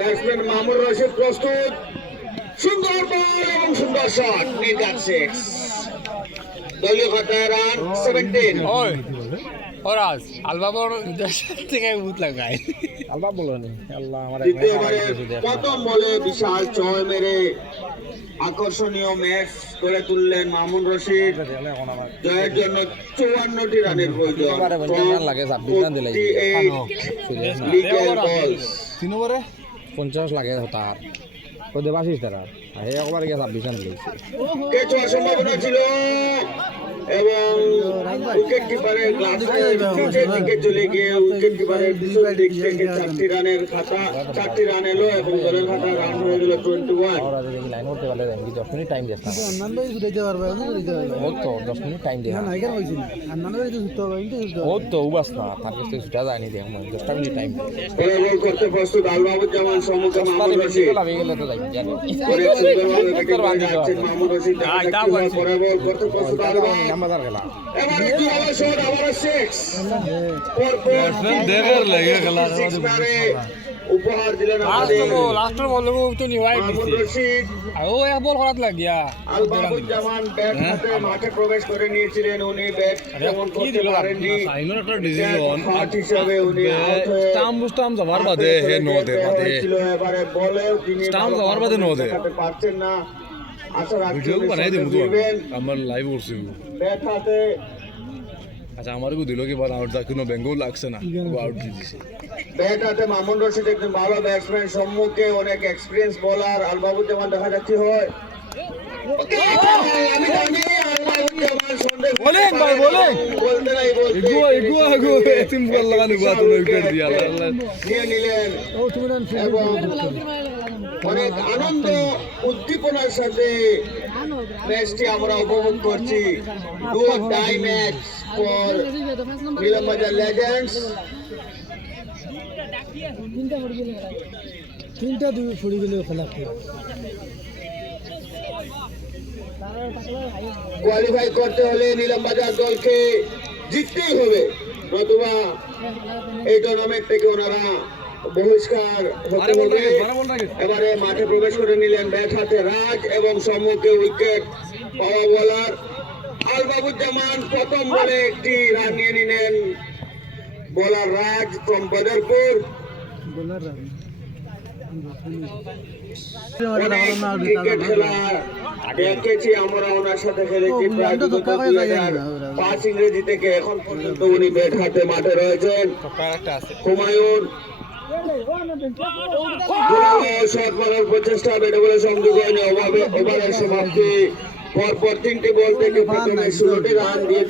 Batsman Mamun Rashid প্রস্তুত, সুন্দর বল এবং সুন্দর শট, নেট আট 6। দলীয় খাতায় রান 17। ওই ওরাজ আলবাবর থেকে ভূত লাগায় আলবাব বলো না আল্লাহ আমার দ্বিতীয়বারে প্রথম বলে বিশাল ছয় মেরে আকর্ষণীয় ম্যাচ করে তুললেন মামুন রশিদ। জয়ের জন্য 54টি রানের প্রয়োজন। লাগে 26 রান দিলে 48 লিগেল বলস। 3 ওভারে 50 লাগে তার কই দেবাশিস তারা এই একবার গিয়ে 26 রান দিয়েছে ক্যাচ হওয়ার সম্ভাবনা ছিল এবং উইকেট কিপারের গ্লাভসের নিচের দিকে চলে গিয়ে উইকেট কিপারের পিছন দিক থেকে 4টি রানের খাতা 4টি রান এলো এবং দলের খাতায় রান হয়ে গেল 21। ওরা যদি লাইন করতে পারলে আমি 10 মিনিট টাইম দিতাম আন্নানবাই দিতে পারবে আমি দিতে পারবে ও তো 10 মিনিট টাইম দে না না এখানে হইছে না আন্নানবাই তো সুতো হবে কিন্তু ও তো উবাস না তার কাছে ছুটা যায়নি দেখ 10 মিনিট টাইম পরে বল করতে প্রস্তুত আলবাবুজ্জামান সম্মুখে মামুন রশিদ। লাগে গেলে তো যাই জানি পরে সুন্দরভাবে ব্যাটিং করে যাচ্ছেন মামুন রশিদ। পরে বল করতে প্রস্তুত আলবাব। নাম্বার গেলা এবারে জোরালো শট, আবারও 6। পরপর দেখার লাগে খেলা 6 মারে উপহার দিলেন আমাদের লাস্টের বল তো নিওয়াই মামুন রশিদ। ও এক বল হরাত লাগিয়া আলবাবুজ্জামান ব্যাট হাতে মাঠে প্রবেশ করে নিয়েছিলেন, উনি ব্যাট তেমন করতে পারেননি। সাইনোর একটা ডিসিশন ফাট হিসাবে উনি আউট হয়ে স্টাম্প যাওয়ার বাদে হে নো দে বাদে ছিল। এবারে বলেও তিনি স্টাম্প যাওয়ার বাদে নো দে দেখাতে পারছেন না। আশা রাখছি ভিডিও উনি বানাই দেব তো দিবেন। আমার লাইভ করছি ব্যাট হাতে আচ্ছা আমার কো দিল কি বাদ আউট দা কোনো বেঙ্গল লাগছে না আউট দিয়ে দিছে ব্যাট হাতে মামুন রশিদ একজন ভালো ব্যাটসম্যান, সম্মুখে অনেক এক্সপিরিয়েন্স বোলার আলবাবুজ্জামান দেখা যাচ্ছে হয়। আমি জানি আলবাবুজ্জামান সন্দেহ বলেন ভাই, বলেন। বলতে নাই বলতে এগো এতিম বল লাগানো বাদ উইকেট দিয়া আল্লাহ নিয়ে নিলেন ও তুমি রান এবং অনেক আনন্দ উদ্দীপনার সাথে ম্যাচটি আমরা উপভোগ করছি। Do or die match for Nilambazar legends. তিনটা দুই ফুড়ি গেলে খেলা কোয়ালিফাই করতে হলে নীলমবাজার দলকে জিততেই হবে, নতুবা এই টুর্নামেন্ট থেকে ওনারা বহিষ্কার হতে হবে। এবারে মাঠে প্রবেশ করে নিলেন ব্যাট হাতে রাজ এবং সম্মুখে উইকেট পাওয়া বোলার আলবাবুজ্জামান। প্রথম বলে একটি রান নিয়ে নিলেন bowler Raj from Badarpur. Cricket খেলা দেখেছি আমরা, ওনার সাথে খেলেছি প্রায় 2005 ইংরেজি থেকে এখন পর্যন্ত উনি ব্যাট হাতে মাঠে রয়েছেন। হুমায়ুন শট মারার প্রচেষ্টা, ব্যাটে বলে সংযোগ হয়নি, ওভারের সমাপ্তি। পরপর 3টি বল থেকে প্রথমে 16টি রান দিয়ে